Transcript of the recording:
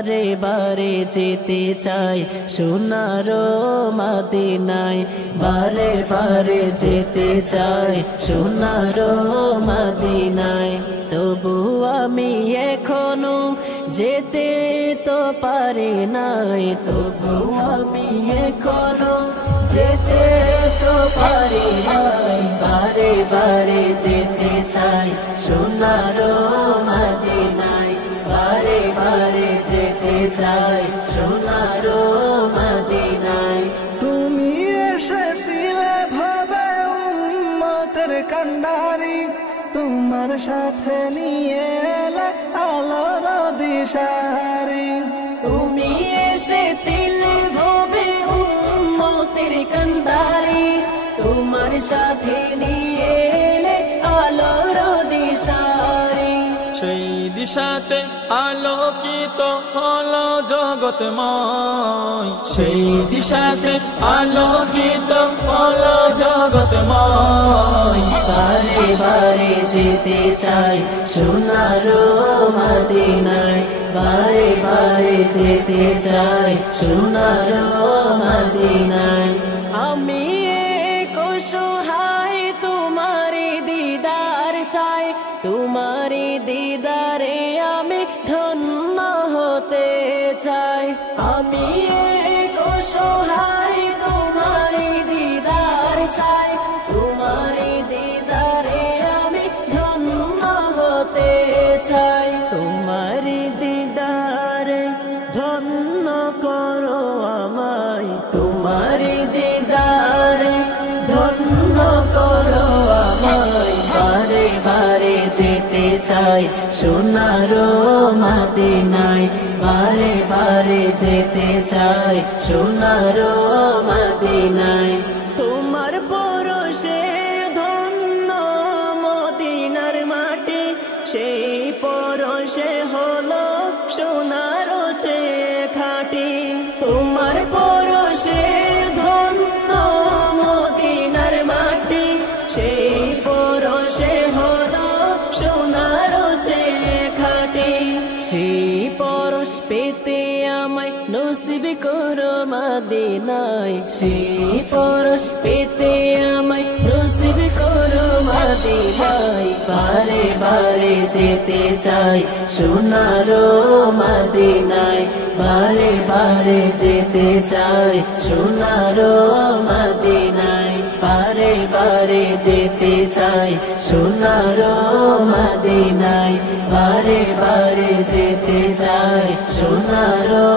বারে বারে যেতে চাই সোনারো মদিনায়, বারে বারে যেতে চাই সোনারো মদিনায়। তবু আমি এখনো যেতে তো পারি নাই, তবু আমি এখনো যেতে তো পারি নাই। বারে বারে যেতে চাই সোনারো মদিনায়, বারে বারে যেতে চাই সোনারো মদিনায়। তুমি এসেছিলে ভাবে উম্মতের কান্ডারি, তোমার সাথে নিয়ে এলে আলোর দিশারি। তুমি এসেছিলে ভবে উম্মতের কান্ডারি, তোমার সাথে নিয়ে এলে আলোর দিশারি। সেই দিশাতে আলোকিত হলো জগৎময়, সেই দিশাতে আলোকিত হলো জগৎময়। বারে বারে যেতে চাই সোনারো মদিনায়, বারে বারে যেতে চাই সোনারো মদিনায়। আমি এক অসহায় তোমারি দিদার চাই, তোমারি দিদারে আমি ধন্য হতে চাই। আমি এক অসহায় তোমারি দিদার চাই, তোমারি দিদারে আমি ধন্য হতে চাই। তোমারি দিদারে ধন্য করো আমায়, তোমারি দিদারে ধন্য করো আমায়। বারে বারে যেতে চাই সোনারো মদিনায়, বারে বারে যেতে চাই সোনারো মদিনায়। তোমার পরশে ধন্য মদিনার মাটি, সেই পরশে হলো সোনারো চেয়ে খাঁটি। তোমার পরশে ধন্য মদিনার মাটি, সেই পরশে হলো সোনারো চেয়ে খাঁটি। সেই পরশ পেতে আমায় নসিব করো মদিনায়, সেই পরশ পেতে আমায় নসিব করো মদিনায়। বারে বারে যেতে চাই সোনারো মদিনায়, বারে বারে যেতে চাই সোনারো মদিনায়। বারে বারে যেতে চাই সোনারো মদিনায়, বারে বারে যেতে চাই সোনারো